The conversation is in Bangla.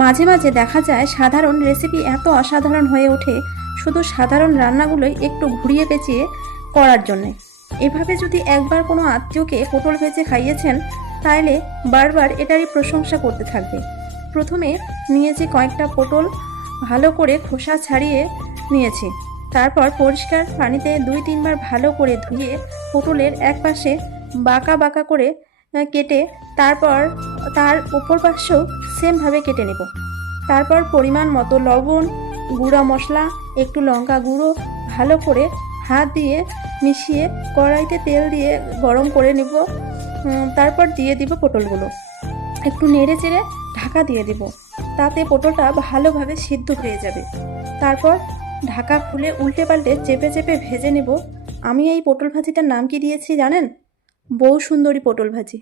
মাঝে মাঝে দেখা যায় সাধারণ রেসিপি এত অসাধারণ হয়ে ওঠে শুধু সাধারণ রান্নাগুলোই একটু ঘুরিয়ে পেঁচিয়ে করার জন্যে। এভাবে যদি একবার কোনো আত্মীয়কে পটল ভেজে খাইয়েছেন তাহলে বারবার এটারই প্রশংসা করতে থাকবে। প্রথমে নিয়েছি কয়েকটা পটল, ভালো করে খোসা ছাড়িয়ে নিয়েছি। তারপর পরিষ্কার পানিতে 2-3 বার ভালো করে ধুয়ে পটলের এক পাশে বাঁকা বাঁকা করে কেটে তারপর তার উপর পাশেও সেমভাবে কেটে নেব। তারপর পরিমাণ মতো লবণ, গুঁড়া মশলা, একটু লঙ্কা গুঁড়ো ভালো করে হাত দিয়ে মিশিয়ে কড়াইতে তেল দিয়ে গরম করে নেব। তারপর দিয়ে দিব পটলগুলো, একটু নেড়ে চেড়ে ঢাকা দিয়ে দেব, তাতে পটলটা ভালোভাবে সিদ্ধ হয়ে যাবে। তারপর ঢাকা খুলে উল্টে পাল্টে চেপে চেপে ভেজে নেব। আমি এই পটল ভাজিটার নাম কি দিয়েছি জানেন? বউ সুন্দরী পটল ভাজি।